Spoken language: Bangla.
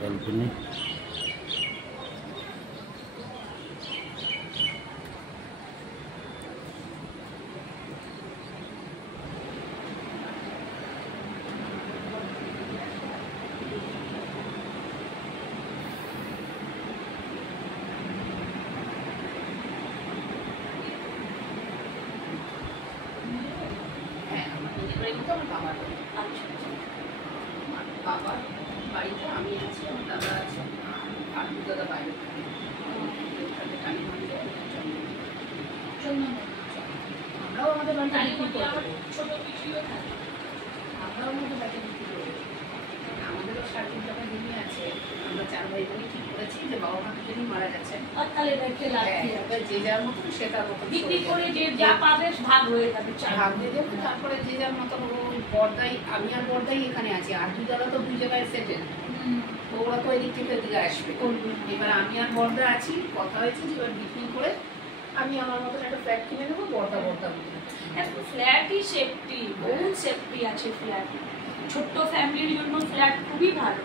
ব্যালকনি। বাবার বাড়িতে আমি আছি, আমার দাদা আছে, আর দু দাদা বাইরে থাকে। আমরাও আমাদের বাড়িতে ছোট পিসিও থাকে, আমরাও আমাদের বাড়িতে বিক্রি করি। আমাদেরও 3.5 টাকা জমি আছে। আমরা 4 ভাই বোন ঠিক করেছি যে বাবা মা দুজনই মারা গেছেন, তাহলে রেখে লাভ কি হবে? যে যার মতো সে তার মতো বিক্রি করে যে যা পাবে ভাগ হয়ে যাবে, ভাগ দিয়ে দেবো। তারপরে যে যার মতো ওই বর্দাই, আমি আর বর্দাই এখানে আছি, আর দু দাদা তো 2 জায়গায় সেটেল, তো ওরা তো এদিক থেকে এদিকে আসবে। এবার আমি আর বর্দা আছি, কথা হয়েছে যে এবার বিক্রি করে আমি আমার মতন একটা ফ্ল্যাট কিনে নেবো, বর্দা বর্দা মতো। এখন ফ্ল্যাটই সেফটি, বহুত সেফটি আছে ফ্ল্যাট। ছোট্ট ফ্যামিলির জন্য ফ্ল্যাট খুবই ভালো।